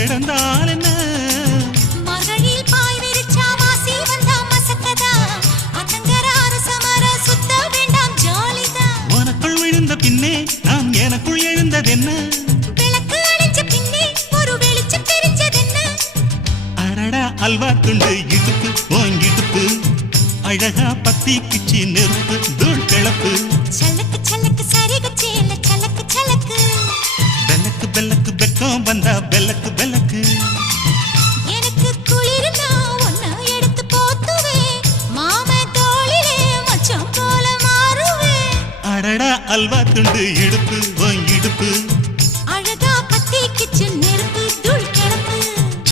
கிடந்தால் என்ன மகளில் பாய் விரிச்சா வாசி வந்தா மசக்கதா அத்தங்கரார சமர சுத்த வேண்டாம் ஜாலிதான் உனக்குள் விழுந்த பின்னே நான் எனக்குள் எழுந்ததென்ன விளக்கு அணைச்ச பின்னே ஒரு வெளிச்சம் தெரிஞ்சதென்ன அடடா அல்வா துண்டு இடுப்பு ஓங்கிடுப்பு அழகா பத்தி கிச்சி நெருப்பு தூள் கிளப்பு சலக்கு சலக்கு சரிக சேல சலக்கு சலக்கு பெல்லக்கு பெல்லக்கு பெக்கம் வந்தா பெல்லக்கு பெல்லக்கு எனக்கு குளிர்னா ஒன்ன எடுத்து போத்துவே மாம தோளிலே மச்சம் போல மாறுவே அடடா அல்வா துண்டு இடுப்பு